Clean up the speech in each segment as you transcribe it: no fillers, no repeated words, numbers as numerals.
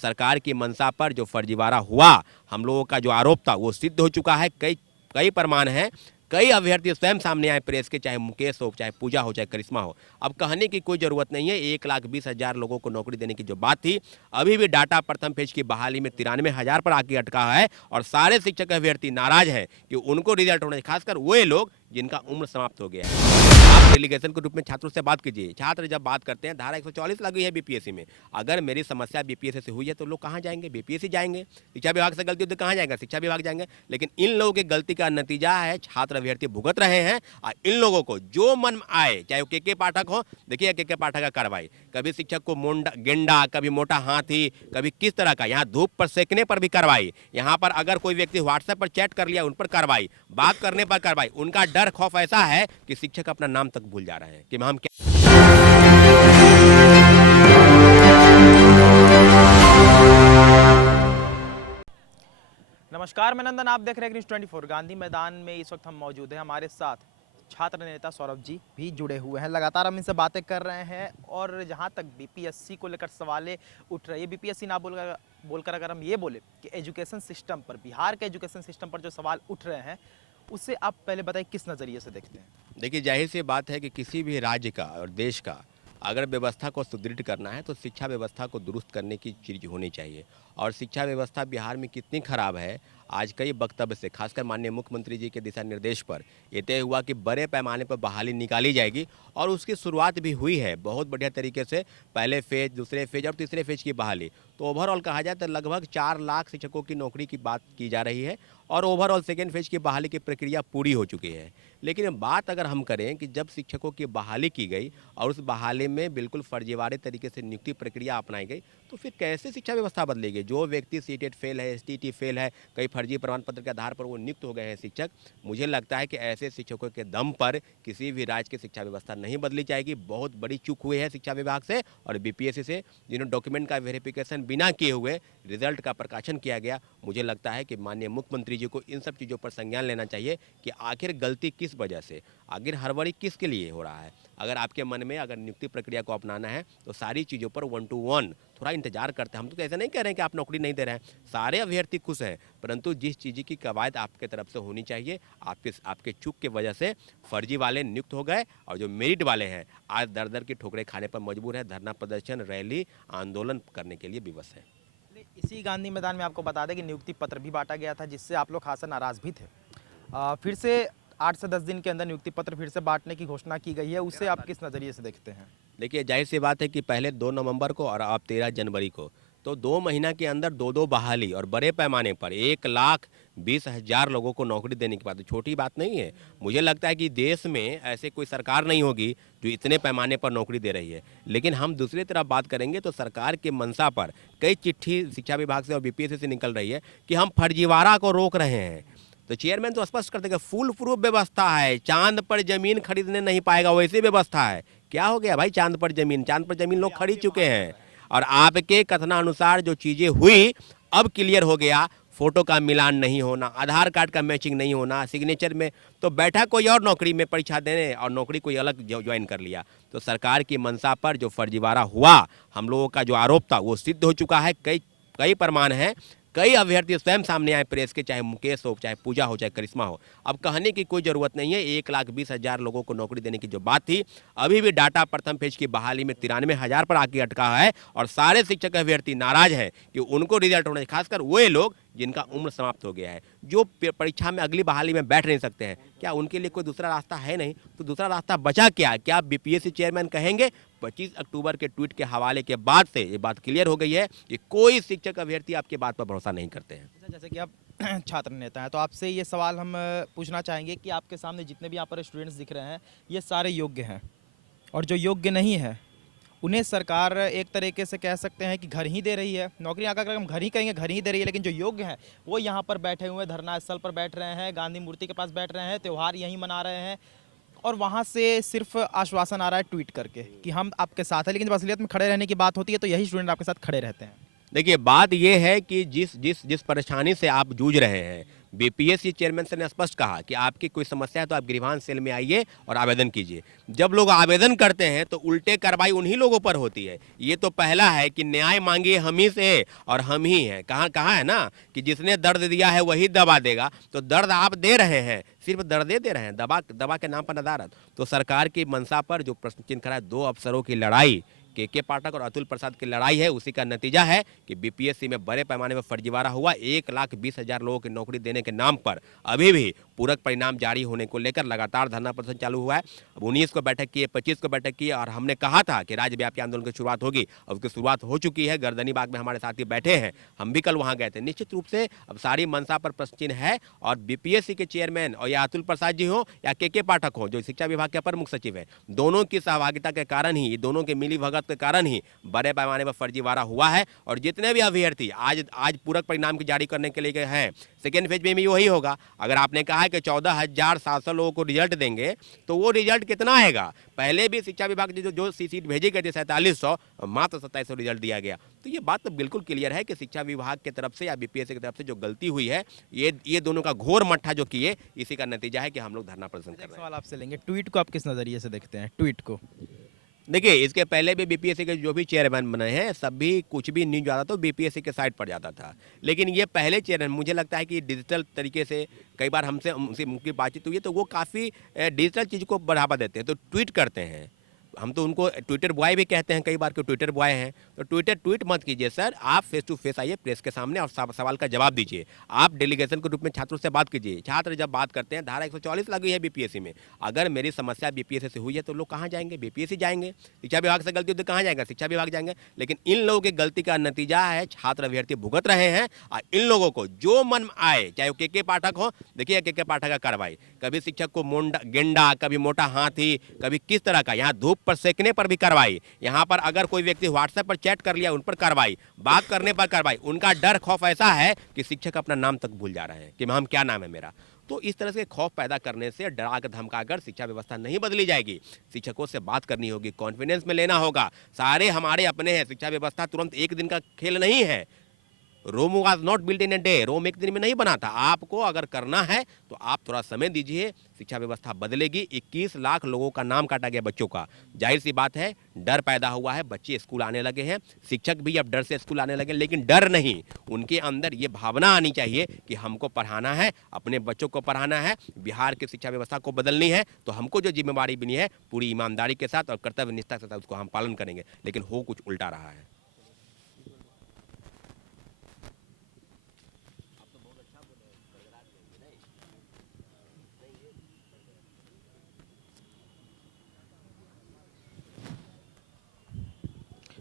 सरकार की मंशा पर जो फर्जीवाड़ा हुआ, हम लोगों का जो आरोप था वो सिद्ध हो चुका है। कई कई प्रमाण हैं, कई अभ्यर्थी स्वयं सामने आए प्रेस के, चाहे मुकेश हो, चाहे पूजा हो, चाहे करिश्मा हो। अब कहने की कोई ज़रूरत नहीं है। 1,20,000 लोगों को नौकरी देने की जो बात थी, अभी भी डाटा प्रथम फेज की बहाली में 93,000 पर आके अटका है और सारे शिक्षक अभ्यर्थी नाराज हैं कि उनको रिजल्ट होना चाहिए, खासकर वो लोग जिनका उम्र समाप्त हो गया है। आप डेलीगेशन के रूप में छात्रों से बात कीजिए। छात्र जब बात करते हैं, धारा 144 लागू है बीपीएससी में। अगर मेरी समस्या बीपीएससी से हुई है तो लोग कहाँ जाएंगे? बीपीएससी जाएंगे। शिक्षा विभाग से गलती हो तो कहाँ जाएंगे? शिक्षा विभाग जाएंगे। लेकिन इन लोगों की गलती का नतीजा है छात्र अभ्यर्थी भुगत रहे हैं। और इन लोगों को जो मन में आए, चाहे वो के पाठक हो, देखिए के पाठक का कार्रवाई, कभी शिक्षक को गेंडा, कभी मोटा हाथी, कभी किस तरह का, यहाँ धूप पर सेकने पर भी कार्रवाई, यहाँ पर अगर कोई व्यक्ति व्हाट्सएप पर चैट कर लिया उन पर कार्रवाई, बात करने पर कार्रवाई। उनका डर खौफ ऐसा है कि शिक्षक अपना नाम तक भूल जा रहे हैं कि हम क्या। नमस्कार, मैं नंदन, आप देख रहे हैं न्यूज़ 24। गांधी मैदान में इस वक्त हम मौजूद हैं। हमारे साथ छात्र नेता सौरभ जी भी जुड़े हुए हैं। लगातार हम इनसे बातें कर रहे हैं और जहां तक बीपीएससी को लेकर सवालें उठ रही है, बीपीएससी ना बोलकर अगर हम ये बोले कि एजुकेशन सिस्टम पर, बिहार के एजुकेशन सिस्टम पर जो सवाल उठ रहे हैं, उसे आप पहले बताइए किस नज़रिए से देखते हैं? देखिए, जाहिर सी बात है कि किसी भी राज्य का और देश का अगर व्यवस्था को सुदृढ़ करना है तो शिक्षा व्यवस्था को दुरुस्त करने की चीज़ होनी चाहिए। और शिक्षा व्यवस्था बिहार में कितनी खराब है, आज कई वक्तव्य से, खासकर माननीय मुख्यमंत्री जी के दिशा निर्देश पर ये तय हुआ कि बड़े पैमाने पर बहाली निकाली जाएगी और उसकी शुरुआत भी हुई है बहुत बढ़िया तरीके से। पहले फेज, दूसरे फेज और तीसरे फेज की बहाली, तो ओवरऑल कहा जाए तो लगभग 4 लाख शिक्षकों की नौकरी की बात की जा रही है और ओवरऑल सेकेंड फेज की बहाली की प्रक्रिया पूरी हो चुकी है। लेकिन बात अगर हम करें कि जब शिक्षकों की बहाली की गई और उस बहाली में बिल्कुल फर्जीवाड़े तरीके से नियुक्ति प्रक्रिया अपनाई गई, तो फिर कैसे शिक्षा व्यवस्था बदलेगी? जो व्यक्ति सीटेट फेल है, एसटीटी फेल है, कई फर्जी प्रमाण पत्र के आधार पर वो नियुक्त हो गए हैं शिक्षक, मुझे लगता है कि ऐसे शिक्षकों के दम पर किसी भी राज्य की शिक्षा व्यवस्था नहीं बदली जाएगी। बहुत बड़ी चूक हुई है शिक्षा विभाग से और बीपीएससी से, जिन्होंने डॉक्यूमेंट का वेरिफिकेशन बिना किए हुए रिजल्ट का प्रकाशन किया गया। मुझे लगता है कि माननीय मुख्यमंत्री जी को इन सब चीज़ों पर संज्ञान लेना चाहिए कि आखिर गलती किस वजह से, आखिर हड़बड़ी किसके लिए हो रहा है। अगर आपके मन में अगर नियुक्ति प्रक्रिया को अपनाना है तो सारी चीज़ों पर 1 to 1 थोड़ा इंतजार करते हैं। हम तो ऐसा नहीं कह रहे हैं कि आप नौकरी नहीं दे रहे हैं, सारे अभ्यर्थी खुश हैं, परंतु जिस चीज़ की कवायद आपके तरफ से होनी चाहिए, आपके चूक की वजह से फर्जी वाले नियुक्त हो गए और जो मेरिट वाले हैं आज दर दर की ठोकरें खाने पर मजबूर है, धरना प्रदर्शन, रैली, आंदोलन करने के लिए विवश है। इसी गांधी मैदान में आपको बता दें कि नियुक्ति पत्र भी बांटा गया था, जिससे आप लोग खासा नाराज भी थे। फिर से 8 से 10 दिन के अंदर नियुक्ति पत्र फिर से बांटने की घोषणा की गई है, उसे आप किस नज़रिए से देखते हैं? देखिए, जाहिर सी बात है कि पहले 2 नवंबर को और अब 13 जनवरी को, तो 2 महीना के अंदर 2-2 बहाली और बड़े पैमाने पर 1,20,000 लोगों को नौकरी देने की बात छोटी बात नहीं है। मुझे लगता है कि देश में ऐसे कोई सरकार नहीं होगी जो इतने पैमाने पर नौकरी दे रही है। लेकिन हम दूसरी तरफ बात करेंगे तो सरकार की मंशा पर कई चिट्ठी शिक्षा विभाग से और बीपीएससी से निकल रही है कि हम फर्जीवाड़ा को रोक रहे हैं। तो चेयरमैन तो स्पष्ट करते हैं कि फुल प्रूफ व्यवस्था है, चांद पर जमीन खरीदने नहीं पाएगा वैसी व्यवस्था है। क्या हो गया भाई? चांद पर जमीन लोग खरीद चुके हैं और आपके कथनानुसार जो चीजें हुई अब क्लियर हो गया। फोटो का मिलान नहीं होना, आधार कार्ड का मैचिंग नहीं होना, सिग्नेचर में तो बैठा कोई और नौकरी में परीक्षा देने और नौकरी कोई अलग ज्वाइन कर लिया। तो सरकार की मंशा पर जो फर्जीवाड़ा हुआ, हम लोगों का जो आरोप था वो सिद्ध हो चुका है। कई कई प्रमाण हैं, कई अभ्यर्थी स्वयं सामने आए प्रेस के, चाहे मुकेश हो, चाहे पूजा हो, चाहे करिश्मा हो। अब कहने की कोई ज़रूरत नहीं है। 1,20,000 लोगों को नौकरी देने की जो बात थी, अभी भी डाटा प्रथम फेज की बहाली में 93,000 पर आके अटका है और सारे शिक्षक अभ्यर्थी नाराज हैं कि उनको रिजल्ट होना चाहिए, खासकर वो लोग जिनका उम्र समाप्त हो गया है, जो परीक्षा में अगली बहाली में बैठ नहीं सकते हैं। क्या उनके लिए कोई दूसरा रास्ता है नहीं? तो दूसरा रास्ता बचा क्या बीपीएससी चेयरमैन कहेंगे? 25 अक्टूबर के ट्वीट के हवाले के बाद से ये बात क्लियर हो गई है कि कोई शिक्षक अभ्यर्थी आपके बात पर भरोसा नहीं करते हैं। जैसे कि आप छात्र नेता हैं, तो आपसे ये सवाल हम पूछना चाहेंगे कि आपके सामने जितने भी यहाँ पर स्टूडेंट्स दिख रहे हैं, ये सारे योग्य हैं और जो योग्य नहीं है उन्हें सरकार एक तरीके से कह सकते हैं कि घर ही दे रही है नौकरी। अगर हम घर ही कहेंगे घर ही दे रही है, लेकिन जो योग्य हैं वो यहाँ पर बैठे हुए धरना स्थल पर बैठ रहे हैं, गांधी मूर्ति के पास बैठ रहे हैं, त्यौहार यहीं मना रहे हैं और वहाँ से सिर्फ आश्वासन आ रहा है ट्वीट करके कि हम आपके साथ हैं, लेकिन जब असलियत में खड़े रहने की बात होती है तो यही स्टूडेंट आपके साथ खड़े रहते हैं। देखिए बात ये है कि जिस जिस जिस परेशानी से आप जूझ रहे हैं, बीपीएससी चेयरमैन सर ने स्पष्ट कहा कि आपकी कोई समस्या है तो आप गृहवास सेल में आइए और आवेदन कीजिए। जब लोग आवेदन करते हैं तो उल्टे कार्रवाई उन्हीं लोगों पर होती है। ये तो पहला है कि न्याय मांगिए हम ही से और हम ही हैं। कहाँ कहाँ है ना कि जिसने दर्द दिया है वही दवा देगा। तो दर्द आप दे रहे हैं, सिर्फ दर्दे दे रहे हैं, दवा दवा के नाम पर नदारत। तो सरकार की मंशा पर जो प्रश्न चिन्ह खड़ा है, दो अफसरों की लड़ाई, के पाठक और अतुल प्रसाद की लड़ाई है, उसी का नतीजा है कि बीपीएससी में बड़े पैमाने पर फर्जीवाड़ा हुआ। 1,20,000 लोगों की नौकरी देने के नाम पर अभी भी पूरक परिणाम जारी होने को लेकर लगातार धरना प्रदर्शन चालू हुआ है। अब 19 को बैठक की है, 25 को बैठक की है और हमने कहा था कि राज्यव्यापी आंदोलन की शुरुआत होगी। अब उसकी शुरुआत हो चुकी है। गर्दनी बाग में हमारे साथी बैठे हैं, हम भी कल वहां गए थे। निश्चित रूप से अब सारी मंशा पर प्रश्न चिन्ह है और बीपीएससी के चेयरमैन और या अतुल प्रसाद जी हो या के पाठक हो जो शिक्षा विभाग के अपर मुख्य सचिव है, दोनों की सहभागिता के कारण ही, दोनों के मिली भगत के कारण ही बड़े पैमाने पर फर्जीवाड़ा हुआ है। और जितने भी अभ्यर्थी आज पूरक परिणाम की जारी करने के लिए गए हैं, सेकेंड फेज में भी वही होगा। अगर आपने कहा है कि 14,700 लोगों को रिजल्ट देंगे तो वो रिजल्ट कितना आएगा? पहले भी शिक्षा विभाग जो सीट भेजी गई थी 4700, मात्र 2700 रिजल्ट दिया गया। तो ये बात तो बिल्कुल क्लियर है कि शिक्षा विभाग की तरफ से या बीपीएससी की तरफ से जो गलती हुई है, ये दोनों का घोर मट्ठा जो किए, इसी का नतीजा है कि हम लोग धरना प्रदर्शन कर एक रहे हैं। सवाल आपसे लेंगे, ट्वीट को आप किस नज़रिए से देखते हैं? ट्वीट को देखिए इसके पहले भी बीपीएससी के जो भी चेयरमैन बने हैं, सभी कुछ भी न्यूज आता तो बीपीएससी के साइट पर जाता था। लेकिन ये पहले चेयरमैन, मुझे लगता है कि डिजिटल तरीके से कई बार हमसे उनसे उनकी बातचीत हुई है तो वो काफ़ी डिजिटल चीज़ को बढ़ावा देते हैं, तो ट्वीट करते हैं। हम तो उनको ट्विटर बॉय भी कहते हैं कई बार कि ट्विटर बॉय हैं। तो ट्वीट मत कीजिए सर, आप फेस टू फेस आइए प्रेस के सामने और सवाल का जवाब दीजिए। आप डेलीगेशन के रूप में छात्रों से बात कीजिए। छात्र जब बात करते हैं, धारा 144 लगी है बीपीएससी में। अगर मेरी समस्या बीपीएससी से हुई है तो लोग कहाँ जाएंगे? बीपीएससी जाएंगे। शिक्षा विभाग से गलती होती तो कहाँ जाएंगे? शिक्षा विभाग जाएंगे। लेकिन इन लोगों की गलती का नतीजा है छात्र अभ्यर्थी भुगत रहे हैं। और इन लोगों को जो मन में आए, चाहे वो के पाठक हो, देखिए के पाठक का कार्रवाई, कभी शिक्षक को गेंडा, कभी मोटा हाथी, कभी किस तरह का, यहाँ धूप पर सेकने पर भी कार्रवाई। यहाँ पर अगर कोई व्यक्ति व्हाट्सएप पर चैट कर लिया, उन पर कार्रवाई, बात करने पर कार्रवाई। उनका डर खौफ ऐसा है कि शिक्षक अपना नाम तक भूल जा रहे हैं कि हम क्या नाम है मेरा। तो इस तरह से खौफ पैदा करने से, डरा कर धमकाकर शिक्षा व्यवस्था नहीं बदली जाएगी। शिक्षकों से बात करनी होगी, कॉन्फिडेंस में लेना होगा। सारे हमारे अपने हैं, शिक्षा व्यवस्था तुरंत एक दिन का खेल नहीं है। Rome was not built in a day, Rome एक दिन में नहीं बना था। आपको अगर करना है तो आप थोड़ा समय दीजिए, शिक्षा व्यवस्था बदलेगी। 21 लाख लोगों का नाम काटा गया, बच्चों का। जाहिर सी बात है डर पैदा हुआ है, बच्चे स्कूल आने लगे हैं, शिक्षक भी अब डर से स्कूल आने लगे। लेकिन डर नहीं, उनके अंदर ये भावना आनी चाहिए कि हमको पढ़ाना है, अपने बच्चों को पढ़ाना है, बिहार की शिक्षा व्यवस्था को बदलनी है। तो हमको जो जिम्मेवारी बनी है, पूरी ईमानदारी के साथ और कर्तव्य निष्ठा के साथ उसको हम पालन करेंगे। लेकिन हो कुछ उल्टा रहा है।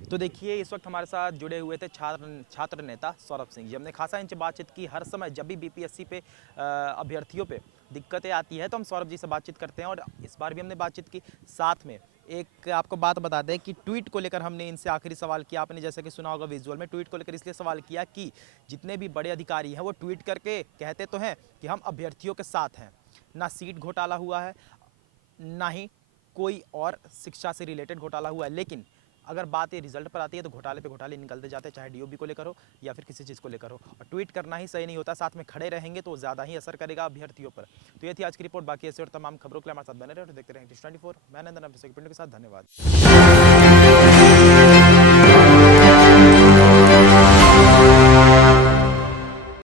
तो देखिए इस वक्त हमारे साथ जुड़े हुए थे छात्र नेता सौरभ सिंह जी। हमने खासा इनसे बातचीत की। हर समय जब भी बीपीएससी पे अभ्यर्थियों पे दिक्कतें आती है तो हम सौरभ जी से बातचीत करते हैं और इस बार भी हमने बातचीत की। साथ में एक आपको बात बता दें कि ट्वीट को लेकर हमने इनसे आखिरी सवाल किया। आपने जैसे कि सुना होगा विजुअल में, ट्वीट को लेकर इसलिए सवाल किया कि जितने भी बड़े अधिकारी हैं वो ट्वीट करके कहते तो हैं कि हम अभ्यर्थियों के साथ हैं। ना सीट घोटाला हुआ है, ना ही कोई और शिक्षा से रिलेटेड घोटाला हुआ है। लेकिन अगर बात ये रिजल्ट पर आती है तो घोटाले पे घोटाले निकलते जाते हैं, चाहे डीओबी को लेकर हो या फिर किसी चीज़ को लेकर हो। और ट्वीट करना ही सही नहीं होता, साथ में खड़े रहेंगे तो ज़्यादा ही असर करेगा अभ्यर्थियों पर। तो ये थी आज की रिपोर्ट। बाकी ऐसे और तमाम खबरों के लिए हमारे साथ बने रहे और देखते रहेंगे 24। मैं नंदन के साथ, धन्यवाद।